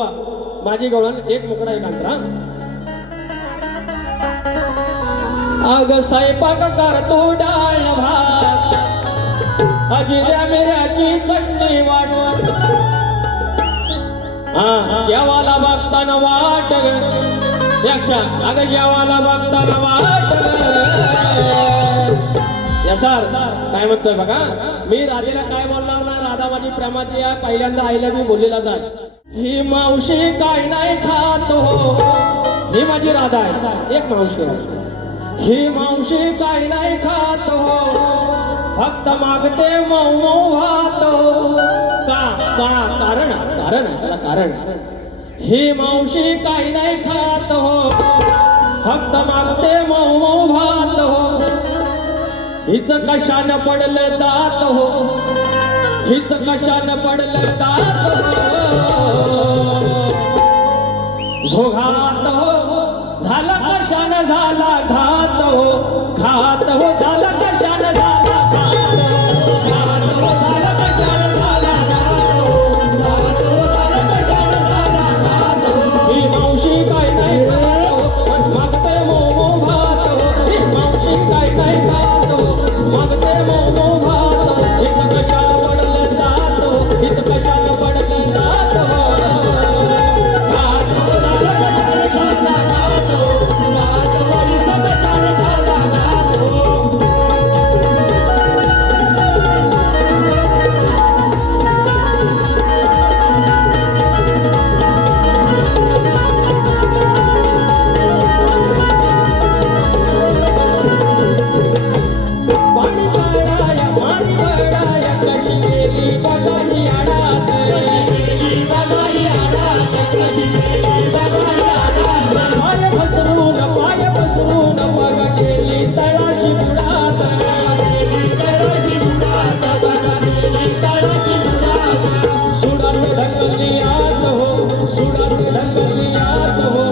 बोलवा माझी गवळण एक मुकडा एक अंतरा. अग स्वयंपाक करतो डाळ भात अजिऱ्या मिऱ्याची चटणी वाट. हा जेवाला बघताना वाट यक्षा अग जेवाला बघताना वाट. यसार काय म्हणतोय बघा मी राधेला काय बोलणार ना. राधा माझी प्रेमाची आहे पहिल्यांदा आईला मी बोललेला जाय. ही मावशी काय नाही खात हो. ही माझी राधा आहे एक मावशी आहे. ही मावशी काय नाही खात हो फक्त मागते मऊ मऊ भात हो. का का कारण कारण त्याला कारण. ही मावशी काय नाही खात हो फक्त मागते मऊ मऊ भात हो. हिच कशानं पडलं दात हो. हिच कशानं पडलं दात हो. झोघात हो झाला कशानं झाला घात हो. घात हो झाला कशानं झाला घात हो. घात हो झाला कशानं झाला घात हो. घात हो झाला कशानं झाला घात हो. ही मावशी काय नाही खात हो मागते मऊ मऊ भात हो. ही मावशी काय नाही खात हो मागते मऊ मऊ भात हो. हिच कशानं पडलं दात हो. हिच कशानं पडलं दात हो. सुडात ढकलली आत हो. सुडात ढकलली आत हो.